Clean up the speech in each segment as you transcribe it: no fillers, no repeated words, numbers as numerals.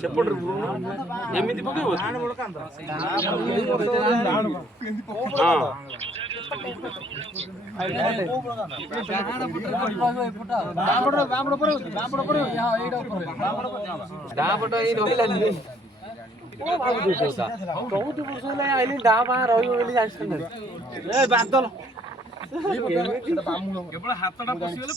सेपट एमती पकेब हाँ डापट रही बहुत वर्ष डाँ बाँ रही केवल हाथटा पशिगले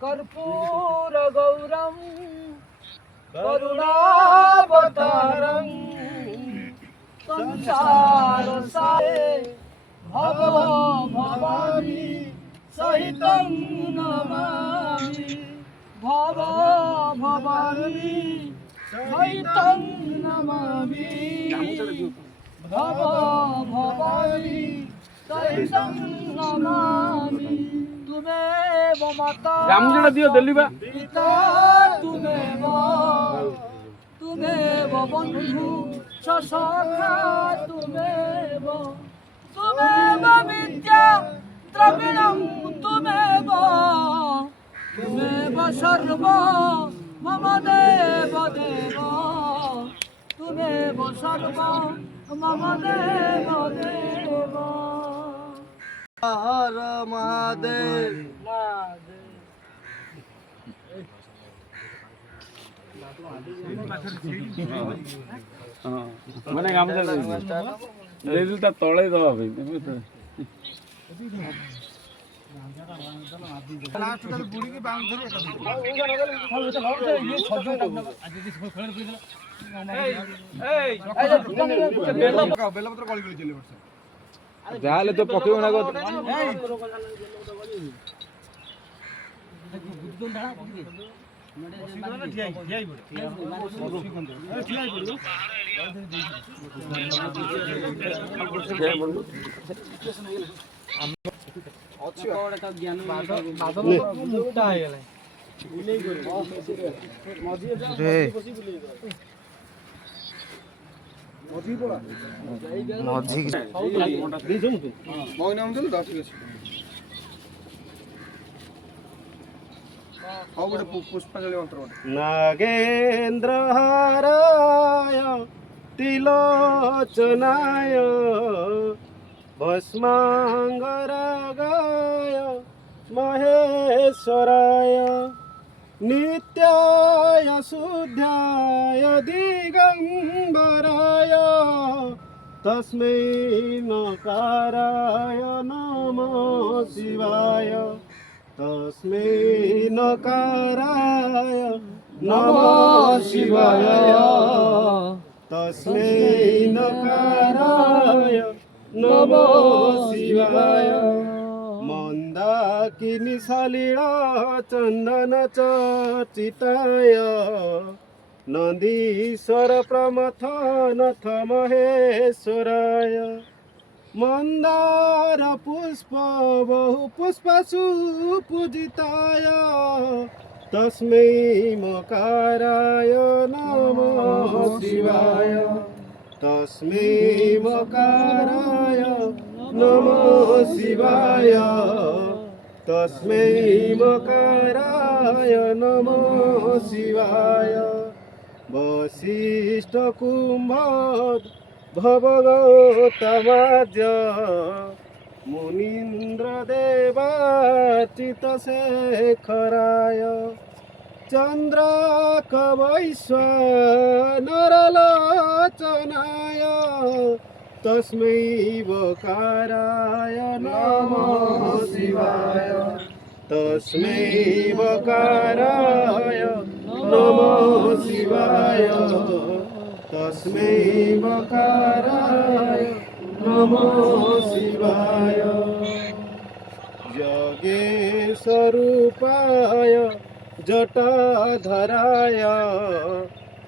कर्पूर गौरम करुणावतारम संसार सारे भव भवानी सहितं नमामि भव भवानी सहितं नमामि भव भवानी सहितं नमामि तुमेव माता रामजन दियो दिल्ली बा पिता तुमेव बंधु सखा तुमेव विद्या द्रविणं तुमेव सर्व मम देव देव तुमेव सर्व मम देव देव हर महादेव मैंने काम रेजुलता तले दवा भाई लास्ट तक बुड़ी की बांध धरे ये छजो बेलपत्र गली गली चले वर्ष जाले तो पकेव ना को नागेन्द्र हाराय तिलोचनाय भस्मांगरागाय महेश्वराय नित्याय शुद्धाय दिगंबराय तस्मै नकाराय नमः शिवाय तस्मै नकाराय नमः शिवाय तस्मै नकाराय नमः शिवाय मंदाकिनी सलिला चंदन चर्चिताय नंदीश्वर प्रमथ नथ महेश्वराय मंदार पुष्प बहु पुष्प सुपूजिताय तस्मै मकाराय नमः शिवाय तस्मै मकाराय नमः शिवाय तस्मै मकाराय नमः शिवाय वशिष्ठ कुंभ भवगौतमाद्य मुनीन्द्र देवार्चित शेखराय चंद्राक वैश्वानरलोचनाय तस्मै वकाराय नमः शिवाय तस्मै वकाराय नमः शिवाय तस्मै वकाराय नमः शिवाय योगेशरूपाय जटाधराय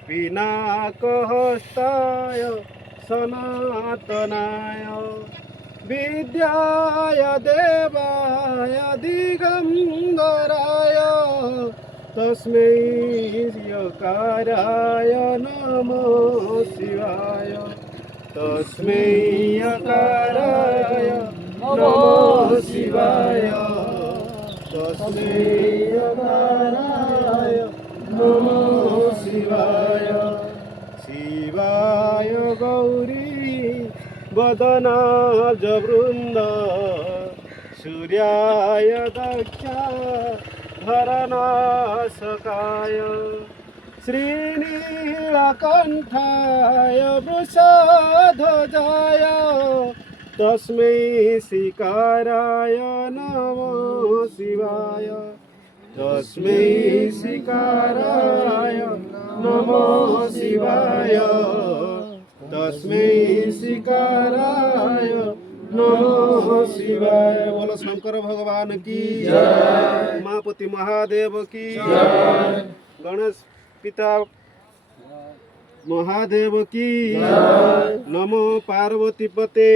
पिनाकहस्ताय सनातनाय विद्याय देवाय दिगंबराय तस्मै यकाराय नमः शिवाय तस्मै यकाराय नमः शिवाय तस्मै यकाराय नमः शिवाय शिवाय गौरी वदनाज वृन्द सूर्याय दक्षा धरनाशकाय श्रीनीलकण्ठाय वृषध्वजाय तस्मै शिकाराय नमः शिवाय तस्मै शिकाराय नमः शिवाय तस्मै शिकाराय नमः शिवाय। बोलो शंकर भगवान की जय, उमापति महादेव की जय, गणेश पिता महादेव की जय, नमो पार्वती पते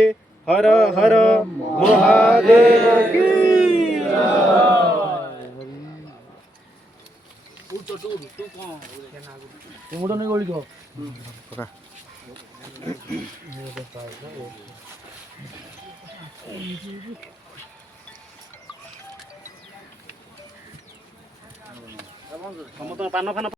हर हर महादेव की जय।